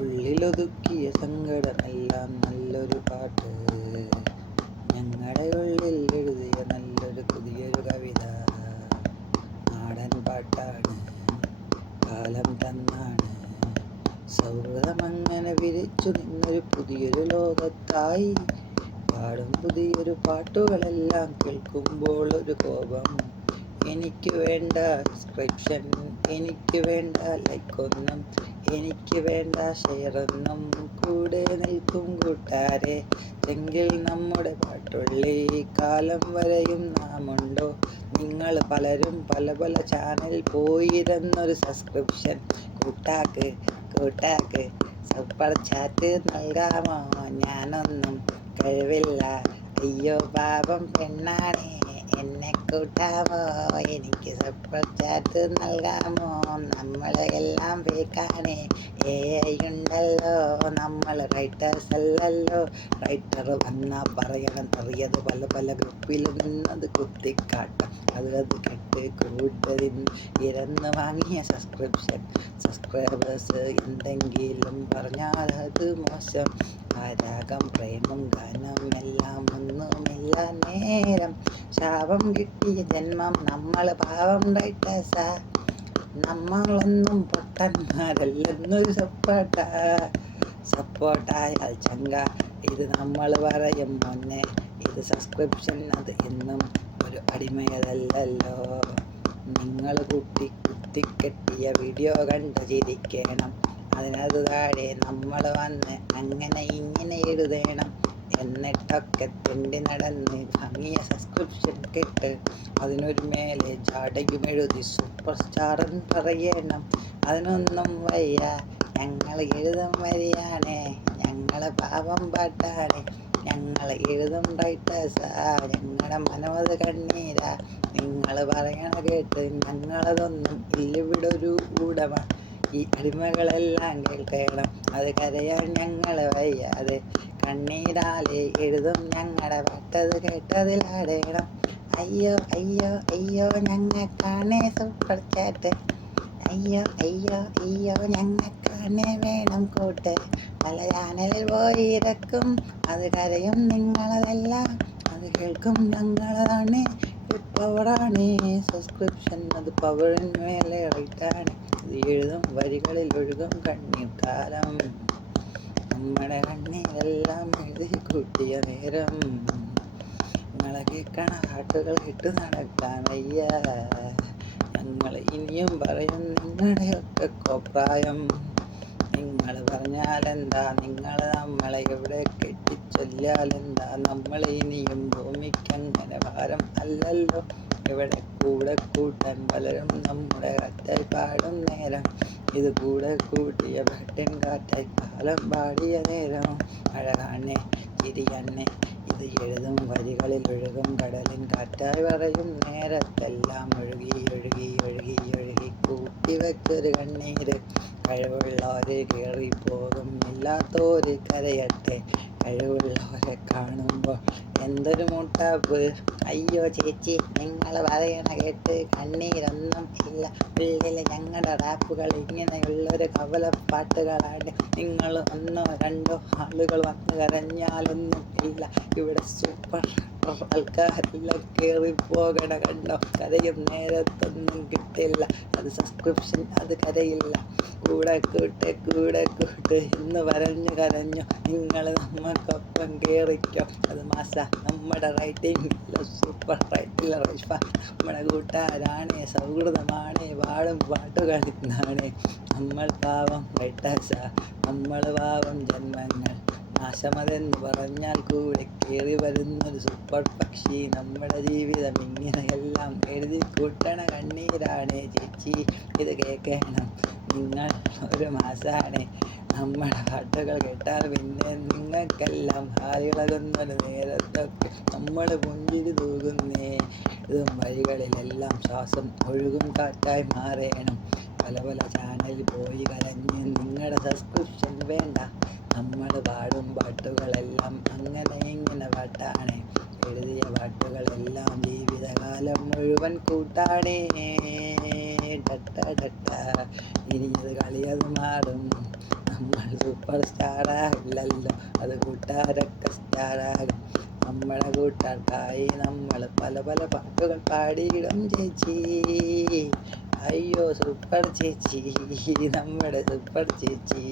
ഉള്ളിലൊതുക്കിയ സങ്കടമെല്ലാം നല്ലൊരു പാട്ട്, ഞങ്ങളുടെ ഉള്ളിൽ എഴുതിയ നല്ലൊരു പുതിയൊരു കവിത. നാടൻ പാട്ടാണ്, കാലം തന്നാണ്, സൗഹൃദമങ്ങനെ വിരിച്ചു നിന്നൊരു പുതിയൊരു ലോകത്തായി. പാടും പുതിയൊരു പാട്ടുകളെല്ലാം കേൾക്കുമ്പോൾ ഒരു കോപം. എനിക്ക് വേണ്ട സബ്സ്ക്രിപ്ഷൻ, എനിക്ക് വേണ്ട ലൈക്കൊന്നും, എനിക്ക് വേണ്ട ഷെയറൊന്നും. കൂടെ നിൽക്കും കൂട്ടാരെ, എങ്കിൽ നമ്മുടെ പാട്ടുള്ളി കാലം വരെയും നാമുണ്ടോ? നിങ്ങൾ പലരും പല പല ചാനൽ പോയിരുന്നൊരു സബ്സ്ക്രിപ്ഷൻ കൂട്ടാക്ക് കൂട്ടാക്ക്. സൂപ്പർ ചാറ്റ് നൽകാമോ? ഞാനൊന്നും കഴിവില്ല, അയ്യോ പാപം പെണ്ണാണേ, എന്നെ കൂട്ടാമോ? എനിക്ക് സൂപ്പർ ചാറ്റ് നൽകാമോ? നമ്മളെല്ലാം ഫേക്കാണേ, AI ഉണ്ടല്ലോ, നമ്മൾ റൈറ്റേഴ്സ് അല്ലല്ലോ. റൈറ്റർ വന്നാ പറയണം അറിയത്, പല പല ഗ്രൂപ്പിൽ നിന്നത് കുത്തിക്കാട്ടം. അത് കെട്ട് കൂട്ടതിന് ഇരന്ന് വാങ്ങിയ സബ്സ്ക്രൈബേഴ്സ് എന്തെങ്കിലും പറഞ്ഞാൽ അത് മോശം. രാഗം പ്രേമം ഗാനം എല്ലാം ഒന്നുമില്ല നേരം. ശാപം കിട്ടിയ ജന്മം, നമ്മൾ പാവം റൈറ്റേഴ്സാ, നമ്മളൊന്നും പൊട്ടന്മാരല്ലെന്നൊരു സപ്പോർട്ടായാൽ ചങ്ക. ഇത് നമ്മൾ പറയും മുന്നേ, ഇത് സബ്സ്ക്രിപ്ഷൻ അത് എന്നും ഒരു അടിമയതല്ലല്ലോ. നിങ്ങൾ കുത്തിക്കെട്ടിയ വീഡിയോ കണ്ട് ചിരിക്കണം, അതിനത് താഴെ നമ്മൾ വന്ന് അങ്ങനെ ഇങ്ങനെ എഴുതണം. എന്നിട്ടൊക്കെ തെണ്ടി നടന്ന് ഭംഗിയ സബ്സ്ക്രിപ്ഷൻ കിട്ട്, അതിനൊരു മേലെ ജാടയും എഴുതി സൂപ്പർ സ്റ്റാറെന്ന് പറയണം. അതിനൊന്നും വയ്യ, ഞങ്ങൾ എഴുതും വരിയാണ്, ഞങ്ങൾ പാവം പാട്ടാണ്, ഞങ്ങൾ എഴുതും റൈറ്റേഴ്സാ, ഞങ്ങളുടെ മനമത് കണ്ണീരാ. നിങ്ങൾ പറയണ കേട്ട് ഞങ്ങളതൊന്നും ഇല്ലിവിടൊരു ഉടമ. ഈ അടിമകളെല്ലാം കേൾക്കണം, അത് കരയാൻ ഞങ്ങൾ വയ്യാതെ, കണ്ണീരാലെ എഴുതും ഞങ്ങളുടെ പാട്ടത് കേട്ടതിലാടേണം. അയ്യോ അയ്യോ അയ്യോ ഞങ്ങൾക്കാണേ സൂപ്പർ ചാറ്റ്, അയ്യോ അയ്യോ അയ്യോ ഞങ്ങൾക്കാണേ വേണം കൂട്ട്. പല ചാനലിൽ പോയി ഇരക്കും, അത് കരയും നിങ്ങളതെല്ലാം, അത് കേൾക്കും ഞങ്ങളതാണ്. പവറാണ് സബ്സ്ക്രിപ്ഷൻ, അത് പവറിന് മേലെ റൈറ്റാണ്. ഇത് എഴുതും വരികളിൽ ഒഴുകും കണ്ണീർ കാലം, നമ്മുടെ കണ്ണീരെല്ലാം എഴുതി കൂട്ടിയ നേരം. നിങ്ങളെ കേൾക്കണ പാട്ടുകൾ ഇട്ട് നടക്കാൻ വയ്യ, ഞങ്ങൾ ഇനിയും പറയും നിങ്ങളുടെയൊക്കെ കോപ്രായം. നിങ്ങൾ പറഞ്ഞാലെന്താ, നിങ്ങൾ നമ്മളെ എവിടെ കെട്ടിച്ചൊല്ലിയാലെന്താ, നമ്മൾ ഇനിയും ഭൂമിക്കങ്ങനെ ഭാരം അല്ലല്ലോ. ഇവിടെ കൂടെ കൂട്ടാൻ പലരും നമ്മുടെ കറ്റായി പാടും നേരം, ഇത് കൂടെ കൂട്ടിയ പാട്ടിൻ കാറ്റായി കാലം പാടിയ നേരം. മഴ കാണേ ചിരി കണ്ണേ, ഇത് എഴുതും വരികളിൽ ഒഴുകും കടലിൻ കാറ്റായി പറയും നേരത്തെല്ലാം ഒഴുകി ഒഴുകി ഒഴുകി ഒഴുകി കൂട്ടിവെച്ചൊരു കണ്ണീര്. കഴിവുള്ളവര് കയറിപ്പോകും, ഇല്ലാത്തോര് കരയട്ടെ, കഴിവുള്ളവരെ കാണുമ്പോൾ എന്തൊരു മുട്ടാപ്പ്. അയ്യോ ചേച്ചി, നിങ്ങൾ പറയണ കേട്ട് കണ്ണീരൊന്നും ഇല്ല ഉള്ളിൽ. ഞങ്ങളുടെ റാപ്പുകൾ ഇങ്ങനെയുള്ളൊരു കവലപ്പാട്ടുകളാണ്. നിങ്ങൾ ഒന്നോ രണ്ടോ ആളുകൾ വന്ന് കരഞ്ഞാലൊന്നും ഇല്ല, ഇവിടെ സൂപ്പർ ആൾക്കാരെല്ലാം കയറിപ്പോകണ കണ്ടോ. കരയും നേരത്തൊന്നും കിട്ടില്ല, അത് സബ്സ്ക്രിപ്ഷൻ അത് കരയില്ല. കൂടെ കൂട്ട് എന്ന് പറഞ്ഞു കരഞ്ഞു നിങ്ങൾ നമ്മൾക്കൊപ്പം കയറിക്കോ, അത് മാസ. നമ്മുടെ റൈറ്റിംഗ് സൂപ്പർ റൈറ്റില്ല റൈഫ, നമ്മുടെ കൂട്ടുകാരാണ്, സൗഹൃദമാണ്, പാടും പാട്ടുകൾ ഇന്നാണ്. നമ്മൾ പാവം റൈറ്റേഴ്സ, നമ്മൾ പാവം ജന്മങ്ങൾ. നാശമതെന്ന് പറഞ്ഞാൽ കൂടെ കയറി വരുന്നൊരു സൂപ്പർ പക്ഷി. നമ്മുടെ ജീവിതം ഇങ്ങനെയെല്ലാം എഴുതി കൂട്ടണ കണ്ണീരാണ് ചേച്ചി, ഇത് കേൾക്കണം. നിങ്ങൾ ഒരു മാസാണ്, നമ്മുടെ പാട്ടുകൾ കേട്ടാൽ പിന്നെ നിങ്ങൾക്കെല്ലാം ഹാലിളകുന്നൊരു നേരത്തൊക്കെ നമ്മൾ പുഞ്ചിരി തൂകുന്നേ. ഇതും വഴികളിലെല്ലാം ശ്വാസം ഒഴുകും കാറ്റായി മാറേണം. പല പല ചാനലിൽ പോയി കരഞ്ഞ് നിങ്ങളുടെ സബ്സ്ക്രിപ്ഷൻ വേണ്ട. നമ്മൾ പാടും പാട്ടുകളെല്ലാം അങ്ങനെ ഇങ്ങനെ പാട്ടാണ്, എഴുതിയ പാട്ടുകളെല്ലാം ജീവിതകാലം മുഴുവൻ കൂട്ടാണേ. ഇനി ഇത് കളിയത് മാറും. നമ്മൾ സൂപ്പർ സ്റ്റാറാകില്ലല്ലോ, അത് കൂട്ടുകാരൊക്കെ സ്റ്റാറാകും. നമ്മളെ കൂട്ടുകാർക്കായി നമ്മൾ പല പല പാട്ടുകൾ പാടിയിടും ചേച്ചി. അയ്യോ സൂപ്പർ ചേച്ചി, നമ്മുടെ സൂപ്പർ ചേച്ചി.